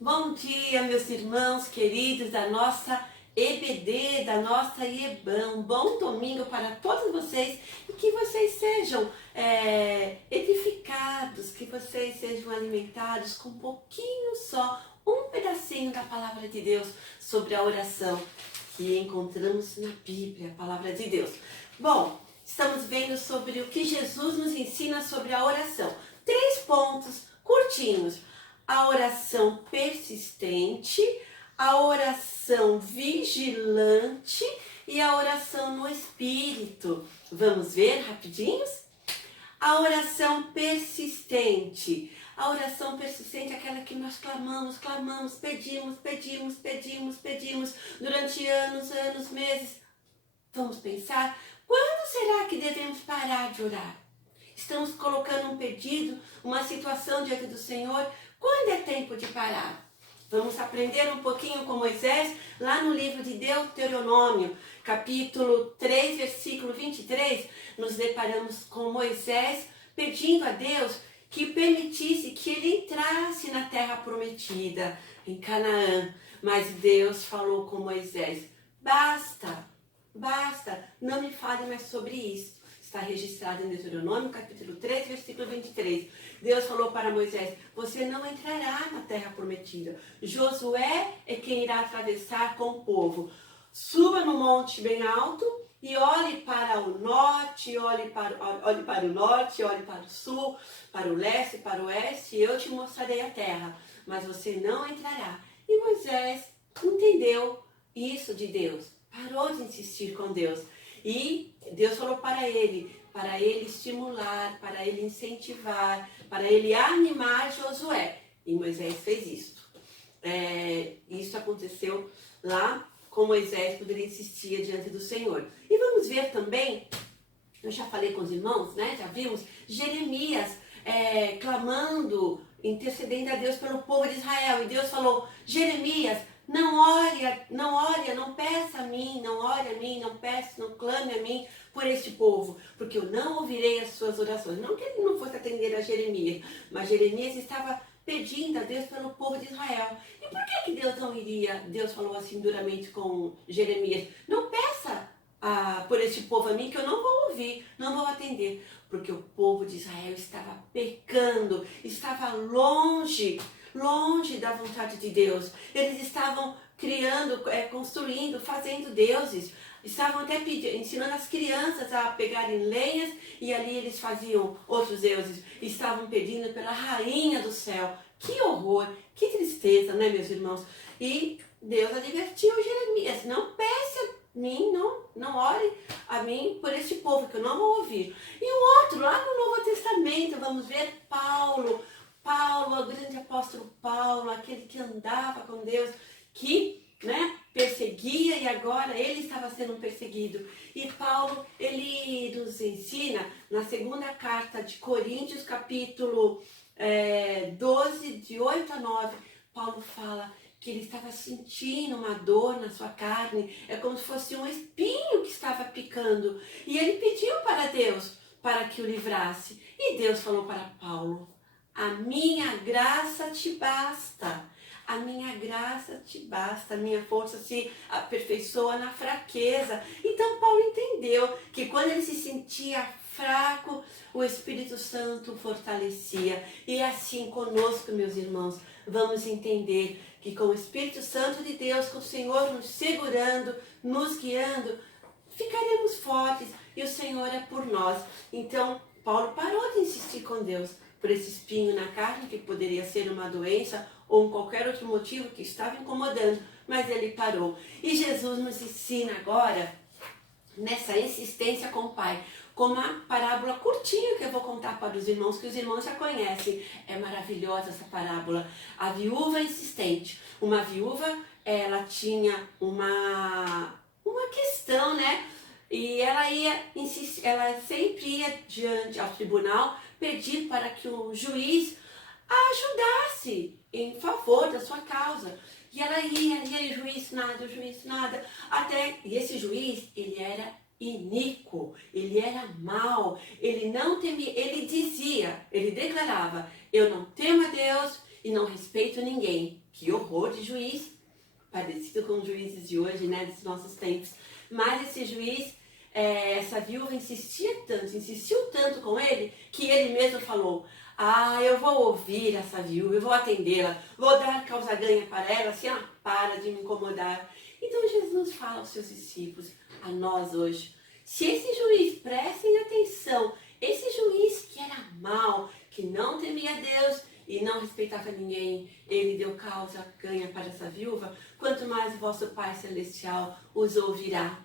Bom dia, meus irmãos queridos da nossa EBD, da nossa IEBAN. Um bom domingo para todos vocês e que vocês sejam edificados, que vocês sejam alimentados com um pouquinho só, um pedacinho da palavra de Deus sobre a oração que encontramos na Bíblia, a palavra de Deus. Bom, estamos vendo sobre o que Jesus nos ensina sobre a oração. 3 pontos curtinhos. A oração persistente, a oração vigilante e a oração no Espírito. Vamos ver rapidinhos? A oração persistente. A oração persistente é aquela que nós clamamos, pedimos durante anos, meses. Vamos pensar, quando será que devemos parar de orar? Estamos colocando um pedido, uma situação diante do Senhor. Quando é tempo de parar? Vamos aprender um pouquinho com Moisés, lá no livro de Deuteronômio, capítulo 3, versículo 23, nos deparamos com Moisés pedindo a Deus que permitisse que ele entrasse na terra prometida, em Canaã. Mas Deus falou com Moisés, basta, não me fale mais sobre isso. Está registrado em Deuteronômio, capítulo 3, versículo 23. Deus falou para Moisés, você não entrará na terra prometida. Josué é quem irá atravessar com o povo. Suba no monte bem alto e olhe para o norte, olhe para o norte, olhe para o sul, para o leste, para o oeste, e eu te mostrarei a terra, mas você não entrará. E Moisés entendeu isso de Deus, parou de insistir com Deus. E Deus falou para ele estimular, para ele incentivar, para ele animar Josué. E Moisés fez isso. Isso aconteceu lá com Moisés, quando ele insistia diante do Senhor. E vamos ver também, eu já falei com os irmãos, né? Já vimos Jeremias clamando, intercedendo a Deus pelo povo de Israel. E Deus falou, Jeremias, não peça a mim, não ore a mim, não peça, não clame a mim por este povo, porque eu não ouvirei as suas orações. Não que ele não fosse atender a Jeremias, mas Jeremias estava pedindo a Deus pelo povo de Israel. E por que Deus não iria? Deus falou assim duramente com Jeremias, não peça por este povo a mim, que eu não vou ouvir, não vou atender, porque o povo de Israel estava pecando, estava longe da vontade de Deus. Eles estavam criando, construindo, fazendo deuses. Estavam até ensinando as crianças a pegarem lenhas e ali eles faziam outros deuses. Estavam pedindo pela rainha do céu. Que horror, que tristeza, né, meus irmãos? E Deus advertiu Jeremias, não peça a mim, não ore a mim por este povo que eu não vou ouvir. E o outro, lá no Novo Testamento, vamos ver Paulo, o grande apóstolo Paulo, aquele que andava com Deus, que perseguia e agora ele estava sendo perseguido. E Paulo, ele nos ensina na segunda carta de Coríntios, capítulo 12, de 8 a 9, Paulo fala que ele estava sentindo uma dor na sua carne, é como se fosse um espinho que estava picando. E ele pediu para Deus para que o livrasse. E Deus falou para Paulo, a minha graça te basta. A minha graça te basta, a minha força se aperfeiçoa na fraqueza. Então Paulo entendeu que quando ele se sentia fraco, o Espírito Santo fortalecia. E assim conosco, meus irmãos, vamos entender que com o Espírito Santo de Deus, com o Senhor nos segurando, nos guiando, ficaremos fortes e o Senhor é por nós. Então Paulo parou de insistir com Deus por esse espinho na carne, que poderia ser uma doença ou qualquer outro motivo que estava incomodando, mas ele parou. E Jesus nos ensina agora, nessa insistência com o Pai, com uma parábola curtinha que eu vou contar para os irmãos, que os irmãos já conhecem. É maravilhosa essa parábola. A viúva insistente. Uma viúva, ela tinha uma questão, né? E ela sempre ia diante ao tribunal pedir para que o juiz a ajudasse em favor da sua causa. E ela ia, e o juiz nada, e esse juiz, ele era iníquo, ele era mau, ele não temia, ele declarava, eu não temo a Deus e não respeito ninguém. Que horror de juiz, parecido com os juízes de hoje, né, dos nossos tempos. Mas esse juiz, essa viúva insistiu tanto com ele, que ele mesmo falou: ah, eu vou ouvir essa viúva, eu vou atendê-la, vou dar causa ganha para ela, assim ela para de me incomodar. Então Jesus fala aos seus discípulos, a nós hoje: se esse juiz, prestem atenção, esse juiz que era mau, que não temia Deus e não respeitava ninguém, ele deu causa ganha para essa viúva, quanto mais o vosso Pai Celestial os ouvirá.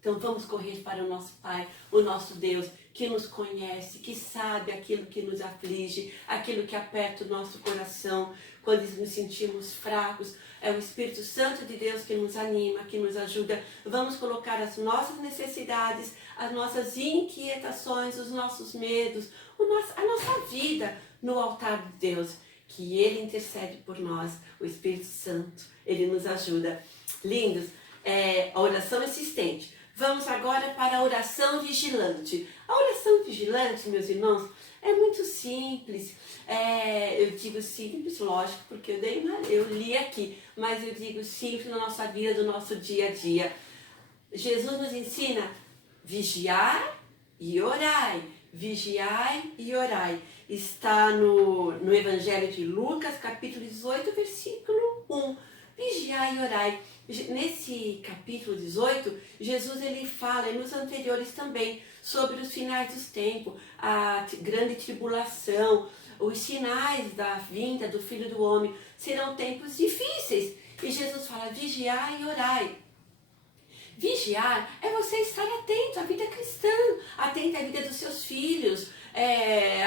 Então vamos correr para o nosso Pai, o nosso Deus, que nos conhece, que sabe aquilo que nos aflige, aquilo que aperta o nosso coração, quando nos sentimos fracos. É o Espírito Santo de Deus que nos anima, que nos ajuda. Vamos colocar as nossas necessidades, as nossas inquietações, os nossos medos, a nossa vida no altar de Deus, que Ele intercede por nós, o Espírito Santo, Ele nos ajuda. Lindos, a oração insistente. Vamos agora para a oração vigilante. A oração vigilante, meus irmãos, é muito simples. Eu digo simples, lógico, porque eu li aqui, mas eu digo simples na nossa vida, no nosso dia a dia. Jesus nos ensina: vigiar e orai. Vigiai e orai. Está no Evangelho de Lucas, capítulo 18, versículo 1. Vigiai e orai. Nesse capítulo 18, Jesus ele fala, e nos anteriores também, sobre os finais dos tempos, a grande tribulação, os sinais da vinda do Filho do Homem. Serão tempos difíceis. E Jesus fala: vigiai e orai. Vigiar é você estar atento à vida cristã, atento à vida dos seus filhos,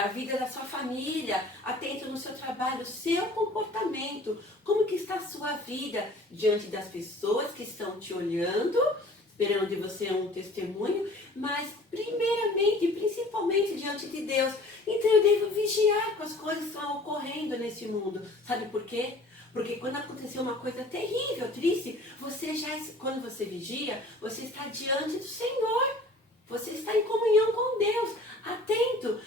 à vida da sua família, atento no seu trabalho, seu comportamento, como que está a sua vida diante das pessoas que estão te olhando, esperando de você um testemunho, mas primeiramente e principalmente diante de Deus. Então eu devo vigiar com as coisas que estão ocorrendo nesse mundo. Sabe por quê? Porque quando aconteceu uma coisa terrível, triste, quando você vigia, você está diante do Senhor. Você está em comunhão com Deus, atento.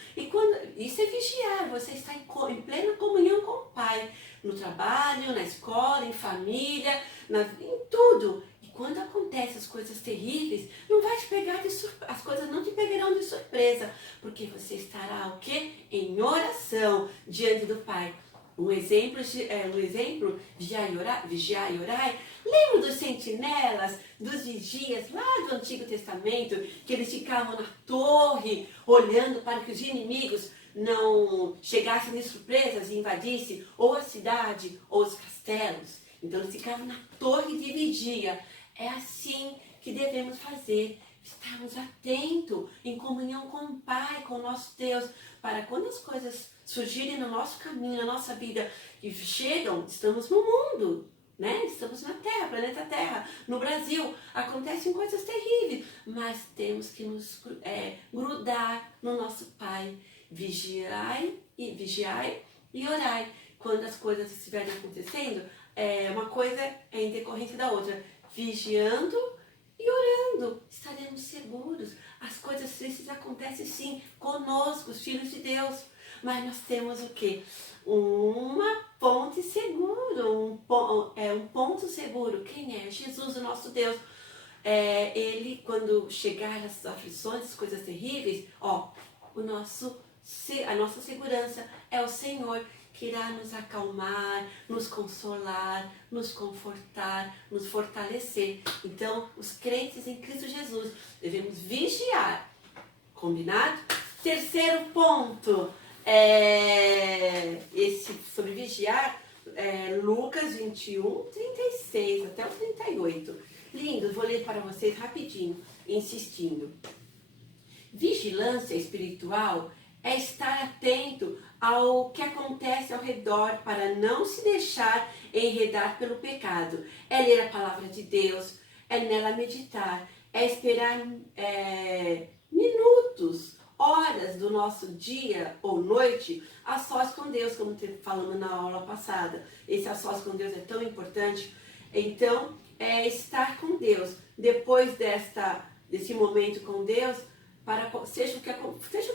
Isso é vigiar, você está em plena comunhão com o Pai. No trabalho, na escola, em família, em tudo. E quando acontecem as coisas terríveis, não vai te pegar as coisas não te pegarão de surpresa. Porque você estará o quê? Em oração diante do Pai. Um exemplo, vigiar e orar. Lembra dos sentinelas, dos vigias lá do Antigo Testamento, que eles ficavam na torre, olhando para que os inimigos não chegassem de surpresas e invadissem ou a cidade ou os castelos. Então eles ficavam na torre de vigia. É assim que devemos fazer. Estarmos atentos, em comunhão com o Pai, com o nosso Deus, para quando as coisas surgirem no nosso caminho, na nossa vida, e chegam, estamos no mundo, né? Estamos na Terra, planeta Terra, no Brasil, acontecem coisas terríveis, mas temos que nos grudar no nosso Pai, vigiai e orai. Quando as coisas estiverem acontecendo, uma coisa é em decorrência da outra, vigiando e orando, estaremos seguros. As coisas tristes acontecem sim conosco, os filhos de Deus. Mas nós temos o quê? Uma ponte segura, um ponto seguro. Quem é? Jesus, o nosso Deus. Ele, quando chegar as aflições, as coisas terríveis, a nossa segurança é o Senhor, que irá nos acalmar, nos consolar, nos confortar, nos fortalecer. Então, os crentes em Cristo Jesus devemos vigiar. Combinado? Terceiro ponto, esse sobre vigiar, Lucas 21, 36 até o 38. Lindo, vou ler para vocês rapidinho, insistindo. Vigilância espiritual é estar atento ao que acontece ao redor para não se deixar enredar pelo pecado. É ler a palavra de Deus, é nela meditar, é esperar minutos, horas do nosso dia ou noite a sós com Deus, como falamos na aula passada. Esse a sós com Deus é tão importante. Então, é estar com Deus. Depois desse momento com Deus, seja o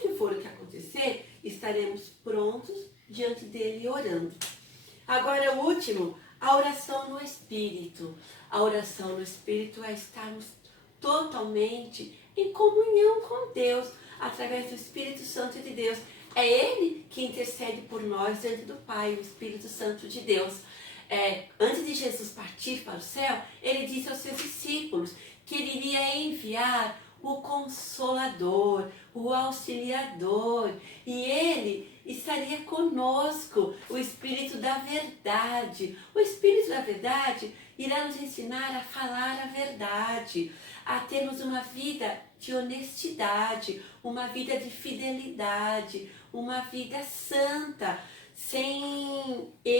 que for o que acontecer, estaremos prontos diante dele orando. Agora o último, A oração no Espírito. A oração no Espírito é estarmos totalmente em comunhão com Deus, através do Espírito Santo de Deus. É Ele que intercede por nós diante do Pai, o Espírito Santo de Deus. Antes de Jesus partir para o céu, Ele disse aos seus discípulos que Ele iria enviar o Consolador, o Auxiliador, e Ele estaria conosco, o Espírito da Verdade. O Espírito da Verdade irá nos ensinar a falar a verdade, a termos uma vida de honestidade, uma vida de fidelidade, uma vida santa, sem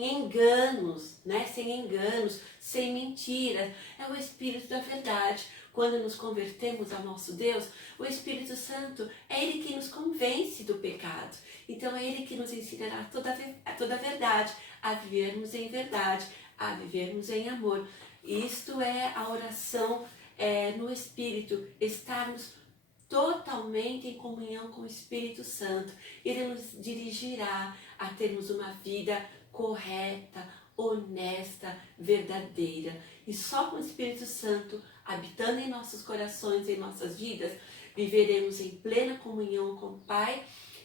enganos, né? Sem enganos, sem mentiras. É o Espírito da Verdade. Quando nos convertemos ao nosso Deus, o Espírito Santo é Ele que nos convence do pecado. Então é Ele que nos ensinará toda a verdade, a vivermos em verdade, a vivermos em amor. Isto é a oração no Espírito, estarmos totalmente em comunhão com o Espírito Santo. Ele nos dirigirá a termos uma vida correta, honesta, verdadeira. E só com o Espírito Santo habitando em nossos corações, em nossas vidas, viveremos em plena comunhão com o Pai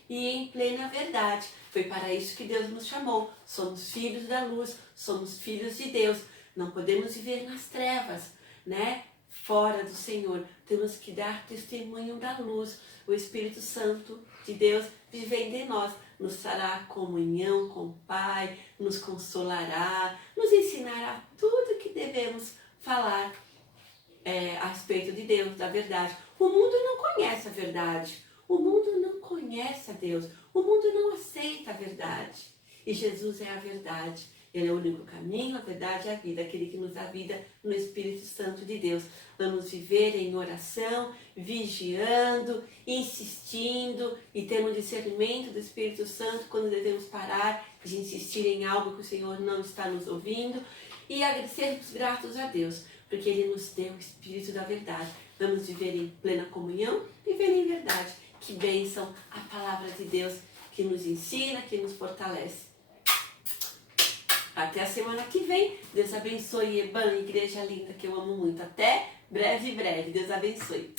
e em plena verdade. Foi para isso que Deus nos chamou. Somos filhos da luz, somos filhos de Deus. Não podemos viver nas trevas, né? Fora do Senhor. Temos que dar testemunho da luz. O Espírito Santo de Deus vivendo em nós nos fará comunhão com o Pai, nos consolará, nos ensinará tudo que devemos falar a respeito de Deus, da verdade. O mundo não conhece a verdade. O mundo não conhece a Deus. O mundo não aceita a verdade. E Jesus é a verdade. Ele é o único caminho, a verdade e a vida, aquele que nos dá vida no Espírito Santo de Deus. Vamos viver em oração, vigiando, insistindo e tendo um discernimento do Espírito Santo quando devemos parar de insistir em algo que o Senhor não está nos ouvindo e sermos gratos a Deus, porque Ele nos deu o Espírito da verdade. Vamos viver em plena comunhão, viver em verdade. Que bênção a palavra de Deus que nos ensina, que nos fortalece. Até a semana que vem. Deus abençoe, Eban, igreja linda que eu amo muito. Até breve, breve. Deus abençoe.